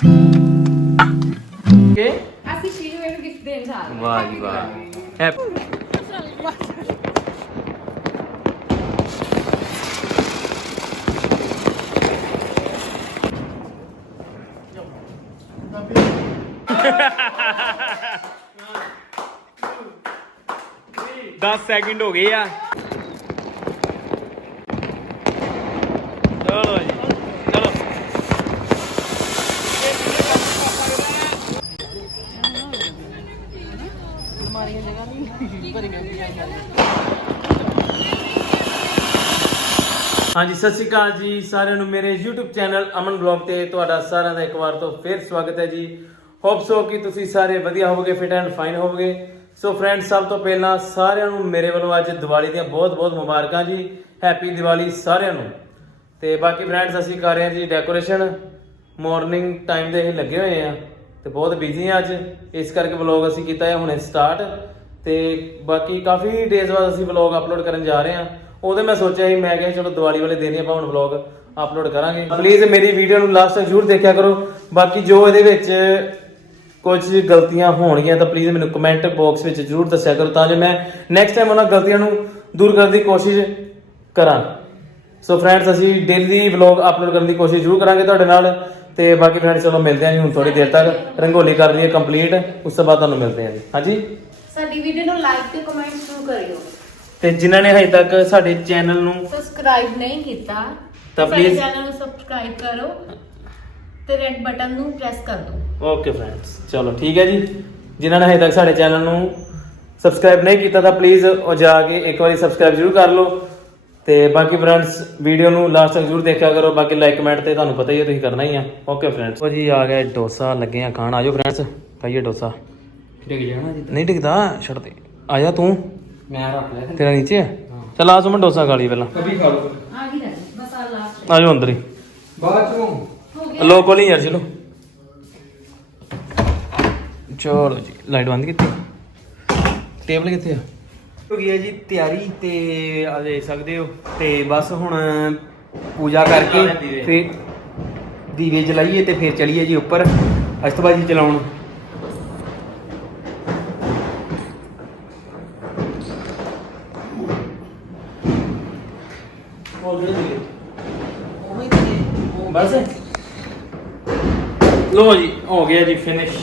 के ਅਸੀਂ ਸ਼ੀਰੂ ਇਹਨੂੰ ਗਿਫਟ ਦੇਣ ਜਾ ਰਹੇ ਹਾਂ। वाह जी वाह हैप्पी दस सेकंड हो गए आ चलो जी चलो हाँ जी सत श्री अकाल जी साਰਿਆਂ ਨੂੰ ਮੇਰੇ YouTube ਚੈਨਲ ਅਮਨ ਬਲੌਗ ਤੇ ਤੁਹਾਡਾ ਸਾਰਿਆਂ ਦਾ ਇੱਕ ਵਾਰ ਤੋਂ ਫਿਰ ਸਵਾਗਤ ਹੈ ਜੀ ਹੋਪ ਸੋ ਕਿ ਤੁਸੀਂ ਸਾਰੇ ਵਧੀਆ ਹੋਵੋਗੇ ਫਿਟ ਐਂਡ ਫਾਈਨ ਹੋਵੋਗੇ ਸੋ ਫਰੈਂਡਸ ਸਭ ਤੋਂ ਪਹਿਲਾਂ ਸਾਰਿਆਂ ਨੂੰ ਮੇਰੇ ਵੱਲੋਂ ਅੱਜ ਦੀਵਾਲੀ ਦੀਆਂ ਬਹੁਤ-ਬਹੁਤ ਮੁਬਾਰਕਾਂ ਜੀ ਹੈਪੀ ਦੀਵਾਲੀ ਸਾਰਿਆਂ ਨੂੰ ਤੇ ਬਾਕੀ ਫਰੈਂਡਸ ਅਸੀਂ ਕਰ ਰਹੇ ਹਾਂ ਜੀ ਡੈਕੋਰੇਸ਼ਨ ਮਾਰਨਿੰਗ ਟਾਈਮ ਦੇ ਇਹ ਲੱਗੇ ਹੋਏ ਆ ਤੇ ਬਹੁਤ ਬਿਜ਼ੀ ਆ ਅੱਜ ਇਸ ਕਰਕੇ ਵਲੌਗ ਅਸੀਂ ਕੀਤਾ ਹੈ ਹੁਣੇ ਸਟਾਰਟ ਤੇ ਬਾਕੀ ਕਾਫੀ ਡੇਜ਼ ਬਾਅਦ ਅਸੀਂ ਵਲੌਗ ਅਪਲੋਡ ਕਰਨ ਜਾ ਰਹੇ ਹਾਂ ਉਹਦੇ ਮੈਂ ਸੋਚਿਆ ਸੀ ਮੈਂ ਕਿਹਾ ਚਲੋ ਦੀਵਾਲੀ ਵਾਲੇ ਦਿਨ ਹੀ ਆਪਾਂ ਹੁਣ ਵਲੌਗ ਅਪਲੋਡ ਕਰਾਂਗੇ ਪਲੀਜ਼ ਮੇਰੀ ਵੀਡੀਓ ਨੂੰ ਲਾਸਟ ਤੱਕ ਜ਼ਰੂਰ ਦੇਖਿਆ ਕਰੋ ਬਾਕੀ ਜੋ ਇਹਦੇ ਵਿੱਚ ਕੁਝ ਗਲਤੀਆਂ ਹੋਣਗੀਆਂ ਤਾਂ ਪਲੀਜ਼ ਮੈਨੂੰ ਕਮੈਂਟ ਬਾਕਸ ਵਿੱਚ ਜ਼ਰੂਰ ਦੱਸਿਆ ਕਰੋ ਤਾਂ ਜੋ ਮੈਂ ਨੈਕਸਟ ਟਾਈਮ ਉਹਨਾਂ ਗਲਤੀਆਂ ਨੂੰ ਦੂਰ ਕਰਨ ਦੀ ਕੋਸ਼ਿਸ਼ ਕਰਾਂ ਸੋ ਫਰੈਂਡਸ ਅਸੀਂ ਡੇਲੀ ਵਲੌਗ ਅਪਲੋਡ ਕਰਨ ਦੀ ਕੋਸ਼ਿਸ਼ ਜ਼ਰੂਰ ਕਰਾਂਗੇ ਤੁਹਾਡੇ ਨਾਲ ਤੇ ਬਾਕੀ ਫਰੈਂਡਸ ਚਲੋ ਮਿਲਦੇ ਹਾਂ ਜੀ ਹੁਣ ਥੋੜੀ ਦੇਰ ਤੱਕ ਰੰਗੋਲੀ ਕਰ ਲਈਏ ਕੰਪਲੀਟ ਉਸ ਤੋਂ ਬਾਅਦ ਤੁਹਾਨੂੰ ਮਿਲਦੇ ਹਾਂ ਜੀ ਹਾਂਜੀ ਸਾਡੀ ਵੀਡੀਓ ਨੂੰ ਲਾਈਕ ਤੇ ਕਮੈਂਟ ਜ਼ਰੂਰ ਕਰਿਓ ਤੇ ਜਿਨ੍ਹਾਂ ਨੇ ਹਜੇ ਤੱਕ ਸਾਡੇ ਚੈਨਲ ਨੂੰ ਸਬਸਕ੍ਰਾਈਬ ਨਹੀਂ ਕੀਤਾ ਤਾਂ ਪਲੀਜ਼ ਚੈਨਲ ਨੂੰ ਸਬਸਕ੍ਰਾਈਬ ਕਰੋ ਤੇ ਰੈਡ ਬਟਨ ਨੂੰ ਪ੍ਰੈਸ ਕਰ ਦਿਓ ਓਕੇ ਫਰੈਂਡਸ ਚਲੋ ਠੀਕ ਹੈ ਜੀ ਜਿਨ੍ਹਾਂ ਨੇ ਹਜੇ ਤੱਕ ਸਾਡੇ ਚੈਨਲ ਨੂੰ ਸਬਸਕ੍ਰਾਈਬ ਨਹੀਂ ਕੀਤਾ ਤਾਂ ਪਲੀਜ਼ ਉਹ ਜਾ ਕੇ ਇੱਕ ਵਾਰੀ ਸਬਸਕ੍ਰਾਈਬ ਜ਼ਰੂਰ ਕਰ ਲਓ ਤੇ ਬਾਕੀ ਫਰੈਂਡਸ ਵੀਡੀਓ ਨੂੰ ਲਾਸਟ ਤੱਕ ਜ਼ਰੂਰ ਦੇਖਿਆ ਕਰੋ ਬਾਕੀ ਲਾਈਕ ਕਮੈਂਟ ਤੇ ਤੁਹਾਨੂੰ ਪਤਾ ਹੀ ਹੈ ਤੁਸੀਂ ਕਰਨਾ ਹੀ ਆ ਓਕੇ ਫਰੈਂਡਸ ਉਹ ਜੀ ਆ ਗਿਆ ਡੋਸਾ ਲੱਗੇ ਆ ਖਾਣ ਆਜੋ ਫਰੈਂਡਸ ਖਾਈਏ ਡੋਸਾ ਡਿੱਗ ਜਾਣਾ ਜੀ ਨਹੀਂ ਡਿੱਗਦਾ ਛੱਡ ਦੇ ਆਜਾ ਤੂੰ ਮੈਂ ਰੱਖ ਲਿਆ ਤੇਰਾ ਨੀਚੇ ਹੈ ਚਲ ਆ ਸੁਮਨ ਡੋਸਾ ਖਾ ਲਈ ਪਹਿਲਾਂ ਕभी ਖਾ ਲਓ ਆ ਗਈ ਰਹਿ ਬਸ ਆ ਲਾਸਟ ਆਜੋ ਅੰਦਰ ਹੀ ਬਾਅਦ ਚੋਂ ਹੋ ਗਿਆ ਲੋ ਕੋਲੀ ਯਾਰ ਚਲੋ ਚਲੋ ਜੀ ਲਾਈਟ ਬੰਦ ਕੀਤੀ ਟੇਬਲ ਕਿੱਥੇ ਆ ਹੋ ਗਈ ਹੈ ਜੀ ਤਿਆਰੀ ਤੇ ਆ ਦੇਖ ਸਕਦੇ ਹੋ ਤੇ ਬਸ ਹੁਣ ਪੂਜਾ ਕਰਕੇ ਫਿਰ ਦੀਵੇ ਜਲਾਈਏ ਤੇ ਫਿਰ ਚਲੀਏ ਜੀ ਉੱਪਰ ਅਸ਼ਤਬਾਜੀ ਚਲਾਉਣ बस लो जी हो गया जी फिनिश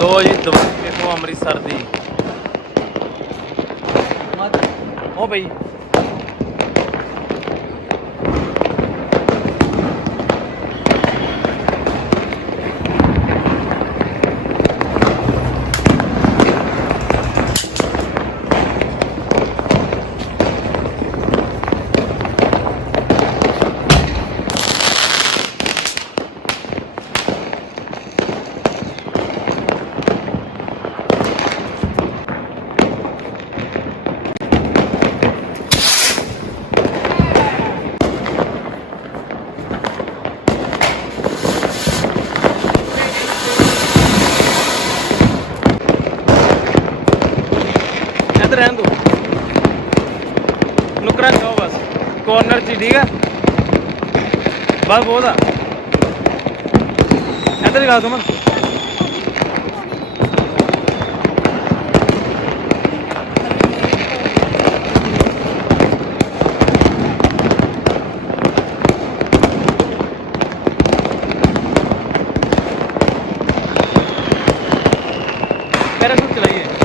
ਲੋ ਜੀ ਦਵਾਈ ਵੇਖੋ ਅੰਮ੍ਰਿਤਸਰ ਦੀ ਉਹ ਬਈ रहन दो नुकरा जाओ बस कॉर्नर च ठीक है बस बहुत आ इधर दिखा दो मन पैराशूट चलाइए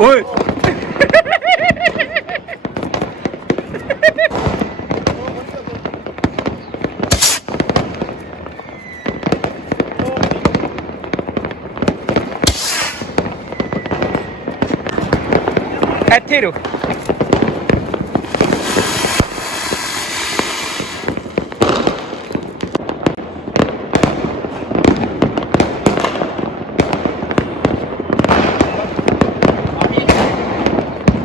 ओए ਇੱਥੇ ਰੁਕ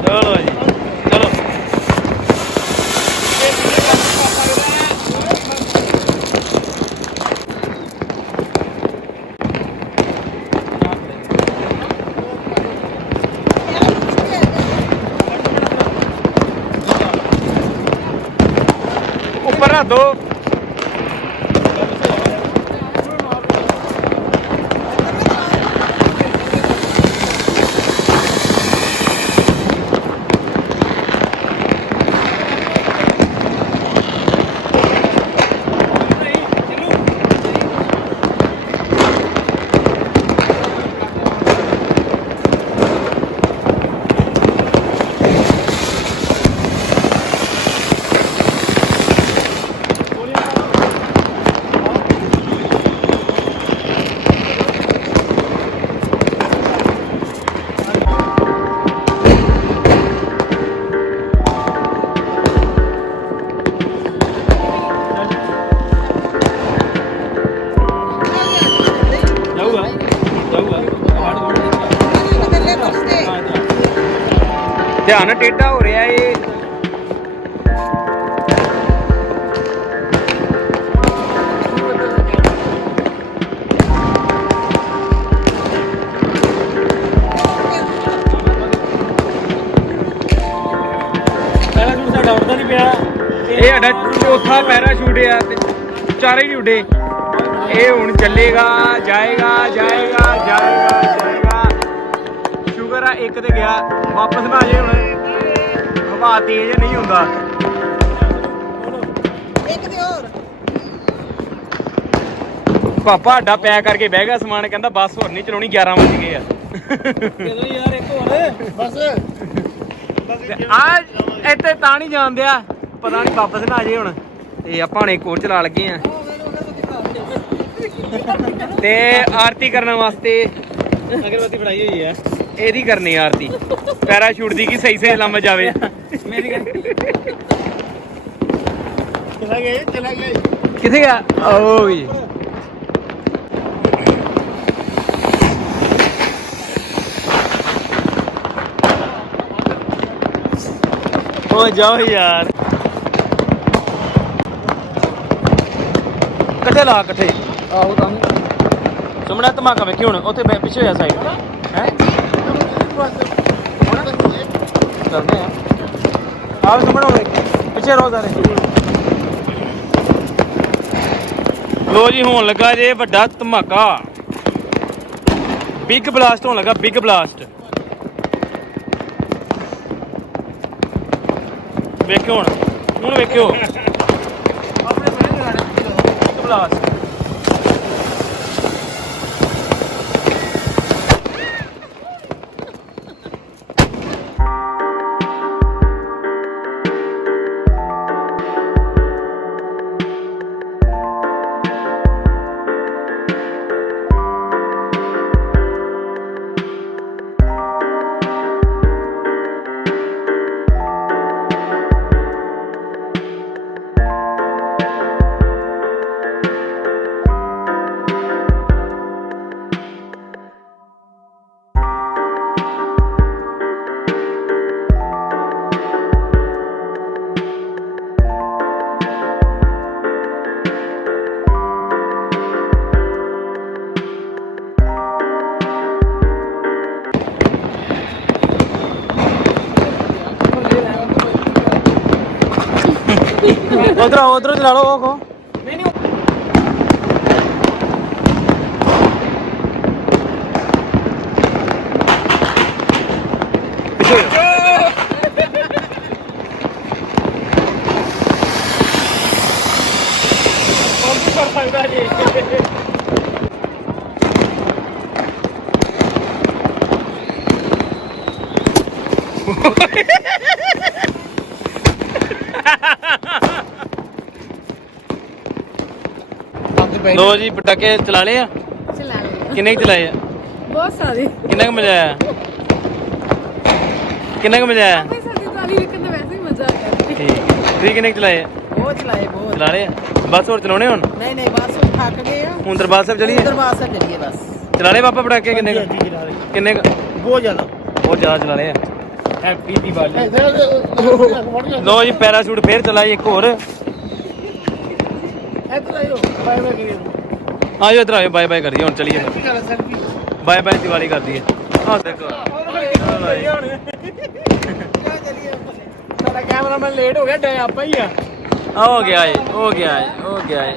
ਚਲੋ ਜੀ ਚਲੋ ਉੱਪਰ ਰੱਖ ਦੋ ਧਿਆਨ ਟੇਢਾ ਹੋ ਰਿਹਾ ਏ ਇਹ ਸਾਡਾ ਚੌਥਾ ਪੈਰਾਸ਼ੂਟ ਆ ਤੇ ਚਾਰੇ ਨਹੀਂ ਉੱਡੇ ਇਹ ਹੁਣ ਚੱਲੇਗਾ ਜਾਏਗਾ ਜਾਏਗਾ ਜਾਏਗਾ ਜਾਏਗਾ ਸ਼ੁਕਰ ਆ ਇੱਕ ਤੇ ਗਿਆ ਵਾਪਸ ਨਾ ਆ ਜੇ ਹੁਣ ਹਵਾ ਤੇਜ਼ ਨਹੀਂ ਹੁੰਦਾ ਇੱਕ ਤੇ ਹੋਰ ਪਾਪਾ ਸਾਡਾ ਪੈਕ ਕਰਕੇ ਬਹਿ ਗਿਆ ਸਮਾਨ ਕਹਿੰਦਾ ਬੱਸ ਹੋਰ ਨਹੀਂ ਚਲਾਉਣੀ 11 ਵਜ ਗਏ ਆ ਕਿਦੋਂ ਯਾਰ ਇੱਕ ਹੋਰ ਬਸ ਆ ਇੱਥੇ ਤਾਂ ਨਹੀਂ ਜਾਂਦੇ ਆ ਪਤਾ ਨਹੀਂ ਵਾਪਸ ਨਾ ਆ ਜੇ ਹੁਣ ਤੇ ਆਪਾਂ ਹੁਣ ਇੱਕ ਹੋਰ ਚਲਾ ਲੱਗੇ ਆ ਤੇ ਆਰਤੀ ਕਰਨ ਵਾਸਤੇ ਅਗਰਬੱਤੀ ਫੜਾਈ ਹੋਈ ਹੈ ਇਹਦੀ ਕਰਨੀ ਆਰਤੀ ਪੈਰਾਸ਼ੂਟ ਦੀ ਕੀ ਸਹੀ ਸਹੀ ਲੰਮ ਜਾਵੇ ਮੇਰੀ ਚਲਾ ਗਏ ਕਿੱਥੇ ਗਿਆ ਓਏ ਹੋ ਜਾਓ ਯਾਰ ਕੱਟੇ ਲਾ ਕੱਟੇ ਆਹੋ ਤਾਂ ਸੁਮਣਾ ਧਮਾਕਾ ਵੇਖੀ ਹੁਣ ਉੱਥੇ ਪਿੱਛੇ ਹੋਇਆ ਸਾਈਡ ਹੈ ਕਰਦੇ ਆ ਆਹ ਸੁਮਣਾ ਪਿੱਛੇ ਰੋ ਸਾਰੇ ਲੋ ਜੀ ਹੋਣ ਲੱਗਾ ਜੇ ਵੱਡਾ ਧਮਾਕਾ ਬਿਗ ਬਲਾਸਟ ਹੋਣ ਲੱਗਾ ਬਿਗ ਬਲਾਸਟ ਵੇਖਿਓ ਹੁਣ ਵੇਖਿਓ ਆਪਣੇ ਬਣੇ ਗਾਣੇ ਬਿਗ ਬਲਾਸਟ ਉਧਰ ਚਲਾ ਲਓ ਉਹ ਖੋ ਲੋ ਜੀ ਪਟਾਕੇ ਚਲਾ ਲਏ ਆ ਚਲਾ ਲਿਆ ਕਿੰਨੇ ਕੁ ਚਲਾਏ ਆ ਬਹੁਤ ਸਾਰੇ ਕਿੰਨਾ ਕੁ ਮਜ਼ਾ ਆਇਆ ਕਿੰਨਾ ਕੁ ਮਜ਼ਾ ਆਇਆ ਕੋਈ ਸਾਡੀ ਤਾਲੀ ਵੇਖਣ ਦਾ ਵੈਸੇ ਹੀ ਮਜ਼ਾ ਆ ਗਿਆ ਠੀਕ ਤੁਸੀਂ ਕਿੰਨੇ ਕੁ ਚਲਾਏ ਆ ਬਹੁਤ ਚਲਾਏ ਬਹੁਤ ਚਲਾ ਲਏ ਆ ਬਸ ਹੋਰ ਚਲਾਉਣੇ ਹੁਣ ਨਹੀਂ ਬਸ ਹੁਣ ਥੱਕ ਗਏ ਆ ਹੁਣ ਦਰਬਾਰ ਸਾਹਿਬ ਚਲੀਏ ਦਰਬਾਰ ਸਾਹਿਬ ਚੱਲੀਏ ਬਸ ਚਲਾ ਲਏ ਪਾਪਾ ਪਟਾਕੇ ਕਿੰਨੇ ਕੁ ਕਿੰਨੇ ਕੁ ਬਹੁਤ ਜ਼ਿਆਦਾ ਬਹੁਤ ਜ਼ਿਆਦਾ ਚਲਾ ਲਏ ਆ ਹੈਪੀ ਦੀਵਾਲੀ ਲੋ ਜੀ ਪੈਰਾਸ਼ੂਟ ਫੇਰ ਚਲਾਈ ਇੱਕ ਹੋਰ ਇੱਧਰ ਆਇਓ ਬਾਏ ਬਾਏ ਕਰੀਏ ਆਜੋ ਇੱਧਰ ਆਇਓ ਬਾਏ ਬਾਏ ਕਰੀਏ ਹੁਣ ਚਲੀਏ ਸੈਲਫੀ ਬਾਏ ਬਾਏ ਦੀਵਾਲੀ ਕਰ ਦਈਏ ਆ ਦੇਖੋ ਸਾਡਾ ਕੈਮਰਾਮੈਨ ਲੇਟ ਹੋ ਗਿਆ ਡੇ ਆਪਾਂ ਹੀ ਆ ਹੋ ਗਿਆ ਏ ਹੋ ਗਿਆ ਏ ਹੋ ਗਿਆ ਏ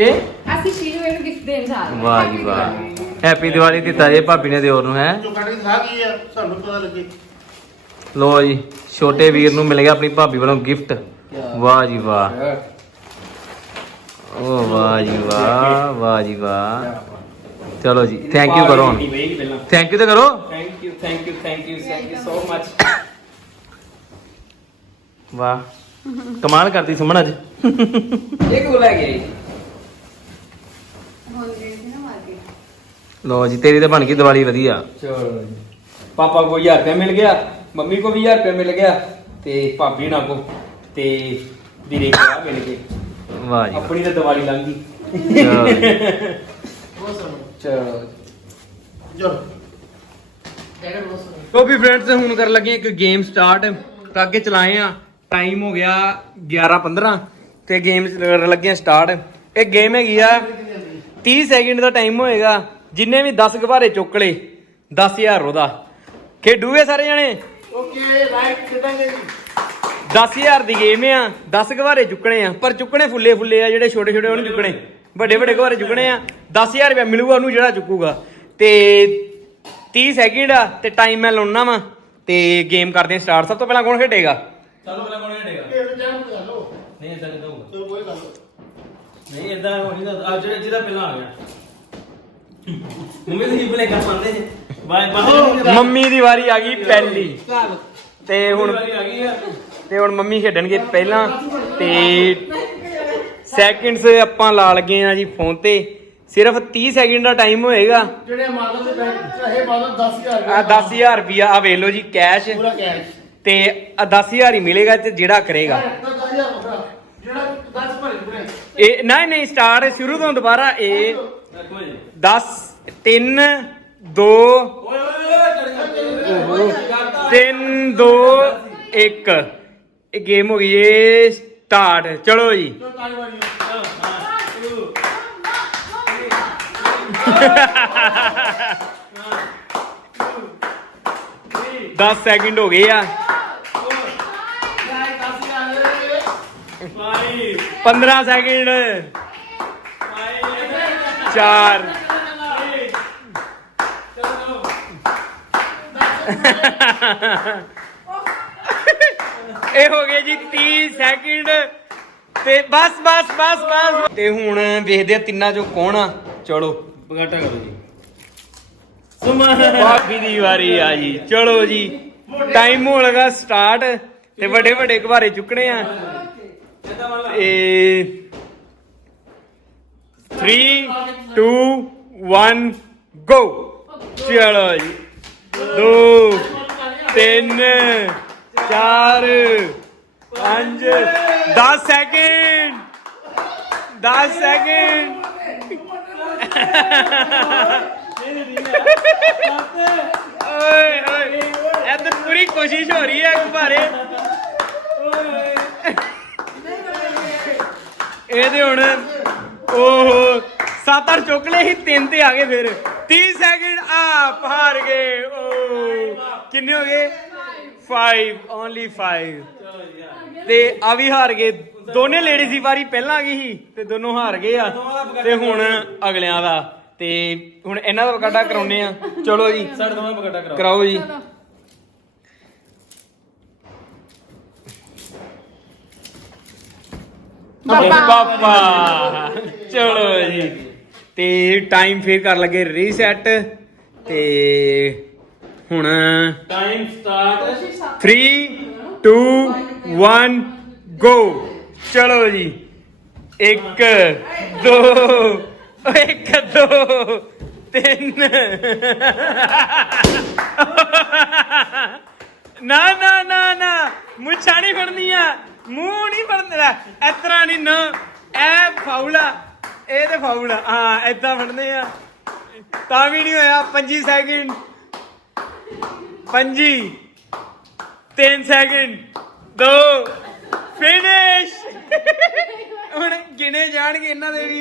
ਅਸੀਂ ਸ਼ੀਰੂ ਇਹਨੂੰ ਗਿਫਟ ਦੇਣ ਜਾ ਰਹੇ ਹਾਂ ਵਾਹ ਜੀ ਵਾਹ ਹੈਪੀ ਦੀਵਾਲੀ ਦਿੱਤਾ ਜੇ ਭਾਬੀ ਨੇ ਦਿਓਰ ਨੂੰ ਹੈ ਜੋ ਕੱਢ ਕੇ ਖਾ ਗਈ ਆ ਸਾਨੂੰ ਪਤਾ ਲੱਗੇ ਲੋ ਜੀ ਛੋਟੇ ਵੀਰ ਨੂੰ ਮਿਲ ਗਿਆ ਆਪਣੀ ਭਾਬੀ ਵੱਲੋਂ ਗਿਫਟ ਵਾਹ ਜੀ ਵਾਹ ਓ ਵਾਹ ਜੀ ਵਾਹ ਵਾਹ ਜੀ ਵਾਹ ਚਲੋ ਜੀ ਥੈਂਕ ਯੂ ਕਰੋ ਹੁਣ ਥੈਂਕ ਯੂ ਤਾਂ ਕਰੋ ਥੈਂਕ ਯੂ ਸੋ ਮਚ ਵਾਹ ਕਮਾਲ ਕਰਦੀ ਸੁਮਨ ਅੱਜ ਇਹ ਕੋ ਲੈ ਗਿਆ ਹੁਣ ਦੇ ਸੀ ਨਾ ਮਾਰ ਲੋ ਜੀ ਤੇਰੀ ਤਾਂ ਬਣ ਗਈ ਦੀਵਾਲੀ ਵਧੀਆ ਚਲੋ ਜੀ ਪਾਪਾ को 1000 रुपया मिल गया मम्मी को भी 1000 रुपया मिल गया ते भाभी ना को ते ਵੀਰੇ को मिल गए ਵਾਹ ਜੀ अपनी तो दिवाली लंघ गई ਚਲੋ ਜੀ। ਬਹੁਤ ਸੋਹਣਾ चलो ਚਲੋ ਡੈਡ ਬਹੁਤ ਸੋਹਣਾ तो भी फ्रेंड्स ਹੁਣ ਕਰਨ ਲੱਗੇ ਇੱਕ ਗੇਮ ਸਟਾਰਟ ਤਾਂ ਅੱਗੇ ਚਲਾਏ ਆ ਟਾਈਮ ਹੋ ਗਿਆ 11:15 ਤੇ ਗੇਮ ਕਰਨ ਲੱਗੇ ਆ ਸਟਾਰਟ ਇਹ ਗੇਮ ਹੈਗੀ ਆ 30 ਸੈਕਿੰਡ ਦਾ ਟਾਈਮ ਹੋਏਗਾ ਜਿੰਨੇ ਵੀ 10 ਗੁਬਾਰੇ ਚੁੱਕ ਲਏ 10000 ਉਹਦਾ ਖੇਡੂਗੇ ਸਾਰੇ ਜਣੇ ਓਕੇ ਰਾਈਟ ਖੇਡਾਂਗੇ ਜੀ 10000 ਦੀ ਗੇਮ ਆ 10 ਗੁਬਾਰੇ ਚੁੱਕਣੇ ਆ ਪਰ ਚੁੱਕਣੇ ਫੁੱਲੇ ਫੁੱਲੇ ਆ ਜਿਹੜੇ ਛੋਟੇ ਛੋਟੇ ਉਹਨੂੰ ਚੁੱਕਣੇ ਵੱਡੇ ਵੱਡੇ ਗੁਬਾਰੇ ਚੁੱਕਣੇ ਆ 10000 ਰੁਪਇਆ ਮਿਲੂਗਾ ਉਹਨੂੰ ਜਿਹੜਾ ਚੁੱਕੂਗਾ ਤੇ 30 ਸੈਕਿੰਡ ਆ ਤੇ ਟਾਈਮ ਮੈਂ ਲਾਉਣਾ ਵਾ ਤੇ ਗੇਮ ਕਰਦੇ ਆ ਸਟਾਰਟ ਸਭ ਤੋਂ ਪਹਿਲਾਂ ਕੌਣ ਖੇਡੇਗਾ ਸਭ ਤੋਂ ਪਹਿਲਾਂ ਕੌਣ ਖੇਡੇਗਾ ਇਹ ਟਾਈਮ ਕਰ ਲਓ ਨਹੀਂ ਇਦਾਂ ਕਿਦਾਂ ਹੋਊਗਾ ਚਲੋ ਕੋਈ ਗੱਲ ਨਹੀਂ ਇਦਾਂ ਹੋਣੀ ਤਾਂ ਜਿਹੜਾ ਜਿਹਦਾ ਪਹਿਲਾਂ ਆ ਗਿਆ ਮੰਮੀ ਦੀ ਪਲੇ ਕਰ ਪਾਉਂਦੇ ਜੀ ਬਾਏ ਮੰਮੀ ਦੀ ਵਾਰੀ ਆ ਗਈ ਪਹਿਲੀ ਚੱਲ ਤੇ ਹੁਣ ਵਾਰੀ ਆ ਗਈ ਆ ਤੇ ਹੁਣ ਮੰਮੀ ਖੇਡਣਗੇ ਪਹਿਲਾਂ ਤੇ ਸੈਕਿੰਡਸ ਆਪਾਂ ਲਾ ਲੱਗੇ ਆ ਜੀ ਫੋਨ ਤੇ ਸਿਰਫ 30 ਸੈਕਿੰਡ ਦਾ ਟਾਈਮ ਹੋਏਗਾ ਜਿਹੜੇ ਮਾਡਲ ਦੇ ਪੈਸੇ ਇਹ ਮਾਡਲ 10000 ਆ 10000 ਰੁਪਿਆ ਆ ਵੇਖ ਲਓ ਜੀ ਕੈਸ਼ ਪੂਰਾ ਕੈਸ਼ ਤੇ ਆ 10000 ਹੀ ਮਿਲੇਗਾ ਤੇ ਜਿਹੜਾ ਕਰੇਗਾ 10000 ਵੱਖਰਾ ਜਿਹੜਾ 10 ਭਰੇ ਪੂਰੇ ਇਹ ਨਹੀਂ ਸਟਾਰਟ ਸ਼ੁਰੂ ਤੋਂ ਦੁਬਾਰਾ ਇਹ ਦੇਖੋ ਜੀ 10 3 2 ਓਏ ਓਏ ਓਏ 3 2 1 ਇਹ ਗੇਮ ਹੋ ਗਈ ਏ ਸਟਾਰਟ ਚਲੋ ਜੀ ਚਲੋ ਤਾਲੀ ਮਾਰੀ 10 ਸੈਕਿੰਡ ਹੋ ਗਏ ਆ 15 ਸੈਕਿੰਡ 4 ਇਹ ਹੋ ਗਏ ਜੀ 30 ਸੈਕਿੰਡ ਤੇ ਬਸ ਤੇ ਹੁਣ ਵੇਖਦੇ ਆ ਤਿੰਨਾਂ ਚੋਂ ਕੌਣ ਆ ਚਲੋ ਬਗਾਟਾ ਕਰੋ ਜੀ ਸੁਮਾ ਭਾਬੀ ਦੀ ਵਾਰੀ ਆ ਜੀ ਚਲੋ ਜੀ ਟਾਈਮ ਹੋ ਲਗਾ ਸਟਾਰਟ ਤੇ ਵੱਡੇ ਵੱਡੇ ਘਵਾਰੇ ਚੁੱਕਣੇ ਆ ਇਹ 3 2 1 ਗੋ ਚਲੋ ਜੀ 2 3 4 5 10 ਸੈਕਿੰਡ 10 ਸੈਕਿੰਡ ਓਏ ਓਏ ਇੱਧਰ ਪੂਰੀ ਕੋਸ਼ਿਸ਼ ਹੋ ਰਹੀ ਹੈ ਗੁਬਾਰੇ ਇਹਦੇ ਹੁਣ ਓਹੋ 7-8 ਚੁੱਕ ਲਏ ਸੀ 3 ਤੇ ਆ ਗਏ ਫਿਰ 30 ਸੈਕਿੰਡ ਆਪ ਹਾਰ ਗਏ ਓ ਕਿੰਨੇ ਹੋ ਗਏ 5 ਓਨਲੀ 5 ਤੇ ਆ ਵੀ ਹਾਰ ਗਏ ਦੋਨੇ ਲੇਡੀਜ਼ ਦੀ ਵਾਰੀ ਪਹਿਲਾਂ ਆ ਗਈ ਸੀ ਤੇ ਦੋਨੋਂ ਹਾਰ ਗਏ ਆ ਤੇ ਹੁਣ ਅਗਲਿਆਂ ਦਾ ਤੇ ਹੁਣ ਇਹਨਾਂ ਦਾ ਬਗਾਟਾ ਕਰਾਉਨੇ ਆ ਚਲੋ ਜੀ ਸਾਡੇ ਦੋਵਾਂ ਬਗਾਟਾ ਕਰਾਓ ਕਰਾਓ ਜੀ ਪਾਪਾ ਚਲੋ ਜੀ ਤੇ ਟਾਈਮ ਫੇਰ ਕਰ ਲਗੇ ਰੀਸੈਟ ਤੇ ਹੁਣ ਟਾਈਮ ਸਟਾਰਟ 3 2 1 ਗੋ ਚਲੋ ਜੀ 1 2 1 2 3 ਨਾ ਮੁੱਛਾਂ ਨਹੀਂ ਫੜਨੀਆਂ ਮੂੰਹ ਨਹੀਂ ਫੜਨਾ ਇਸ ਤਰ੍ਹਾਂ ਨਹੀਂ ਨਾ ਇਹ ਫਾਉਲ ਆ ਇਹ ਤੇ ਫਾਉਲ ਆ ਹਾਂ ਏਦਾਂ ਫੜਨੇ ਆ ਤਾਂ ਵੀ ਨਹੀਂ ਹੋਇਆ 25 ਸੈਕਿੰਡ 5 3 ਸੈਕਿੰਡ 2 ਫਿਨਿਸ਼ ਹੁਣ ਗਿਣੇ ਜਾਣਗੇ ਇਹਨਾਂ ਦੇ ਵੀ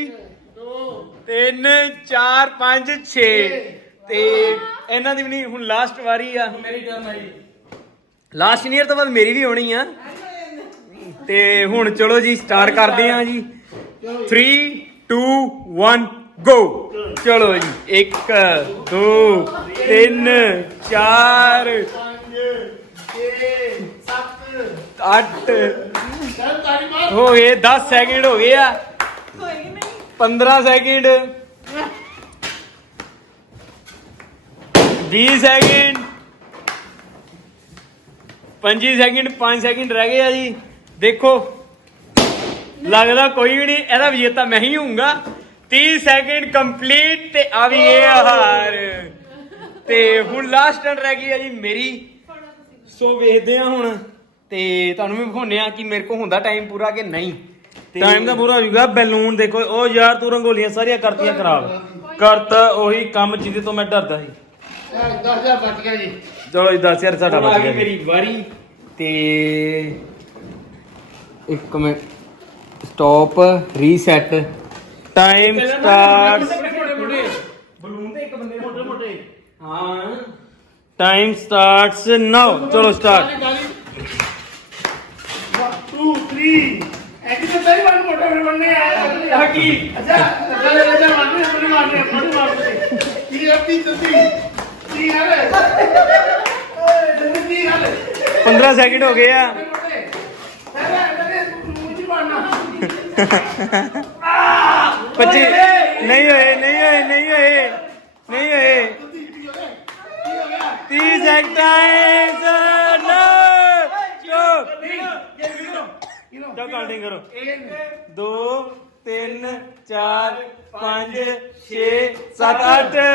3 4 5 6 ਤੇ ਇਹਨਾਂ ਦੀ ਵੀ ਨਹੀਂ ਹੁਣ ਲਾਸਟ ਵਾਰੀ ਆ ਮੇਰੀ ਟਰਨ ਆਈ ਲਾਸਟ ਈਅਰ ਤੋਂ ਬਾਅਦ ਮੇਰੀ ਵੀ ਹੋਣੀ ਆ ਤੇ ਹੁਣ ਚਲੋ ਜੀ ਸਟਾਰਟ ਕਰਦੇ ਆ ਜੀ 3 2 1 ਗੋ ਚਲੋ ਜੀ 1 2 3 4 8 ਹੋ ਗਏ 10 ਸੈਕਿੰਡ ਹੋ ਗਏ ਆ 15 ਸੈਕਿੰਡ 20 ਸੈਕਿੰਡ 25 ਸੈਕਿੰਡ 5 ਸੈਕਿੰਡ ਰਹਿ ਗਏ ਆ ਜੀ ਦੇਖੋ ਲੱਗਦਾ ਕੋਈ ਵੀ ਨਹੀਂ ਇਹਦਾ ਵਿਜੇਤਾ ਮੈਂ ਹੀ ਹੋਊਂਗਾ 30 ਸੈਕਿੰਡ ਕੰਪਲੀਟ ਤੇ ਆ ਵੀ ਇਹ ਹਾਰ ਤੇ ਹੁਣ ਲਾਸਟ ਟਰਨ ਰਹਿ ਗਈ ਆ ਜੀ ਮੇਰੀ ਸੋ ਵੇਖਦੇ ਆ ਹੁਣ ਤੇ ਤੁਹਾਨੂੰ ਵੀ ਵਿਖਾਉਂਦੇ ਆ ਕਿ ਮੇਰੇ ਕੋਲ ਹੁੰਦਾ ਟਾਈਮ ਪੂਰਾ ਕਿ ਨਹੀਂ ਟਾਈਮ ਦਾ ਪੂਰਾ ਹੋ ਜਾਊਗਾ ਬੈਲੂਨ ਦੇਖੋ ਉਹ ਯਾਰ ਤੂੰ ਰੰਗੋਲੀਆਂ ਸਾਰੀਆਂ ਕਰਤੀਆਂ ਖਰਾਬ ਕਰਤਾ ਉਹੀ ਕੰਮ ਜਿਹਦੇ ਤੋਂ ਮੈਂ ਡਰਦਾ ਸੀ 10000 ਬਚ ਗਿਆ ਜੀ ਚਲੋ ਜੀ 10000 ਸਾਡਾ ਹੁਣ ਆ ਬਚ ਗਈ ਗਿਆ ਮੇਰੀ ਵਾਰੀ ਤੇ ਇੱਕ minute stop reset time starts balloon ਤੇ ਇੱਕ ਬੰਦੇ ਮੋਟੇ ਮੋਟੇ ਹਾਂ ਟਾਈਮ ਸਟਾਰਟਸ ਨਾਓ ਚਲੋ ਸਟਾਰਟ 2 3 ਐਡੀ ਤਾਂ ਤੇਰੀ ਵਾਰ ਮੋਟੇ ਬਣਨੇ ਆ ਕੀ ਅੱਛਾ ਚੱਲੇ ਚੱਲੇ ਮਾਰਨੇ ਆਪਣੇ ਮਾਰਨੇ ਕੀ ਆਪੀ ਜਲਦੀ ਕੀ ਹਾਲ ਹੈ ਓਏ ਜਲਦੀ ਕੀ ਹਾਲ ਹੈ 15 ਸੈਕਿੰਡ ਹੋ ਗਏ ਆ ਮੋਟੇ ਪਹਿਲੇ ਮੂੰਹ ਚ ਮਾਰਨਾ 25 ਨਹੀਂ ਹੋਏ ਨਹੀਂ ਹੋਏ ਨਹੀਂ ਹੋਏ ਨਹੀਂ ਹੋਏ ਜਲਦੀ ਕੀ ਹੋ ਗਿਆ 30 ਸੈਕਿੰਡ ਨੋ ਚੁੱਪ ਚਲੋ ਕਾਊਂਟਿੰਗ ਕਰੋ 2 3 4 5 6 7 8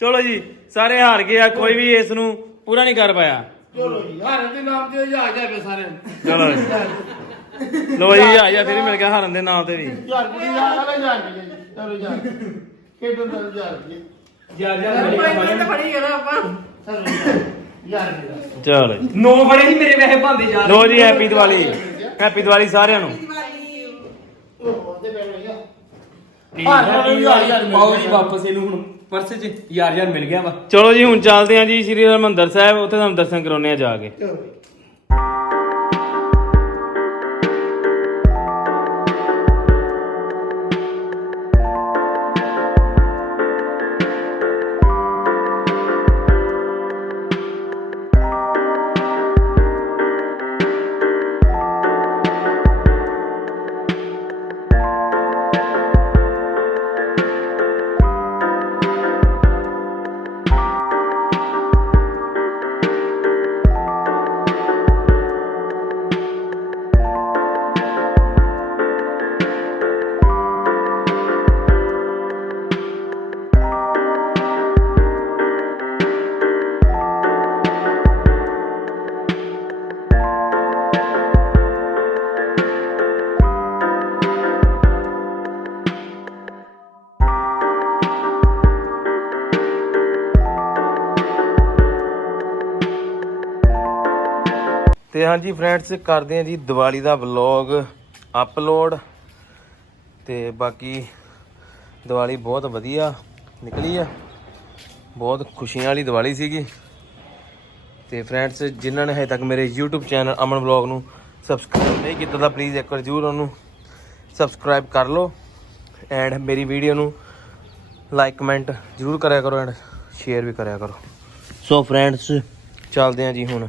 ਚਲੋ ਜੀ ਸਾਰੇ ਹਾਰ ਗਏ ਆ ਕੋਈ ਵੀ ਇਸ ਨੂੰ ਪੂਰਾ ਨਹੀਂ ਕਰ ਪਾਇਆ ਚਲੋ ਜੀ ਹਾਰਨ ਦੇ ਨਾਮ ਤੇ ਜਾ ਜਾਵੇ ਸਾਰਿਆਂ ਨੂੰ ਚਲੋ ਜੀ ਲੋ ਜੀ ਆ ਜਾ ਫਿਰ ਵੀ ਮਿਲ ਗਿਆ ਹਾਰਨ ਦੇ ਨਾਮ ਤੇ ਵੀ ਯਾਰ ਕੁੜੀ ਆ ਵਾਲਾ ਯਾਰ ਜੀ ਚਲੋ ਯਾਰ ਖੇਡਣ ਦਾ ਯਾਰ ਜੀ ਯਾਰ ਫੜੀ ਗਿਆ ਆਪਾਂ ਚਲੋ ਯਾਰ ਜੀ ਚਲੋ ਜੀ ਨੋ ਬੜੇ ਹੀ ਮੇਰੇ ਵੈਸੇ ਭਾਂਦੇ ਜਾ ਲੋ ਜੀ ਹੈਪੀ ਦੀਵਾਲੀ ਸਾਰਿਆਂ ਨੂੰ ਉਹ ਦੇ ਬੈਠ ਗਿਆ ਪਾਓ ਜੀ ਵਾਪਸ ਇਹਨੂੰ ਹੁਣ ਪਰਸ 'ਚ ਯਾਰ ਮਿਲ ਗਿਆ ਵਾ ਚਲੋ ਜੀ ਹੁਣ ਚੱਲਦੇ ਹਾਂ ਜੀ ਸ੍ਰੀ ਹਰਿਮੰਦਰ ਸਾਹਿਬ ਉੱਥੇ ਤੁਹਾਨੂੰ ਦਰਸ਼ਨ ਕਰਾਉਣੇ ਆ ਜਾ ਕੇ ਚਲੋ ਤੇ ਹਾਂਜੀ ਫਰੈਂਡਸ ਕਰਦੇ ਹਾਂ ਜੀ ਦੀਵਾਲੀ ਦਾ ਵਲੌਗ ਅਪਲੋਡ ਤੇ ਬਾਕੀ ਦੀਵਾਲੀ ਬਹੁਤ ਵਧੀਆ ਨਿਕਲੀ ਆ ਬਹੁਤ ਖੁਸ਼ੀਆਂ ਵਾਲੀ ਦੀਵਾਲੀ ਸੀਗੀ ਤੇ ਫਰੈਂਡਸ ਜਿਨ੍ਹਾਂ ਨੇ ਹਜੇ ਤੱਕ ਮੇਰੇ YouTube ਚੈਨਲ ਅਮਨ ਵਲੌਗ ਨੂੰ ਸਬਸਕ੍ਰਾਈਬ ਨਹੀਂ ਕੀਤਾ ਤਾਂ ਪਲੀਜ਼ ਇੱਕ ਵਾਰ ਜ਼ਰੂਰ ਉਹਨੂੰ ਸਬਸਕ੍ਰਾਈਬ ਕਰ ਲਓ ਐਂਡ ਮੇਰੀ ਵੀਡੀਓ ਨੂੰ ਲਾਈਕ ਕਮੈਂਟ ਜ਼ਰੂਰ ਕਰਿਆ ਕਰੋ ਐਂਡ ਸ਼ੇਅਰ ਵੀ ਕਰਿਆ ਕਰੋ ਸੋ ਫਰੈਂਡਸ ਚੱਲਦੇ ਹਾਂ ਜੀ ਹੁਣ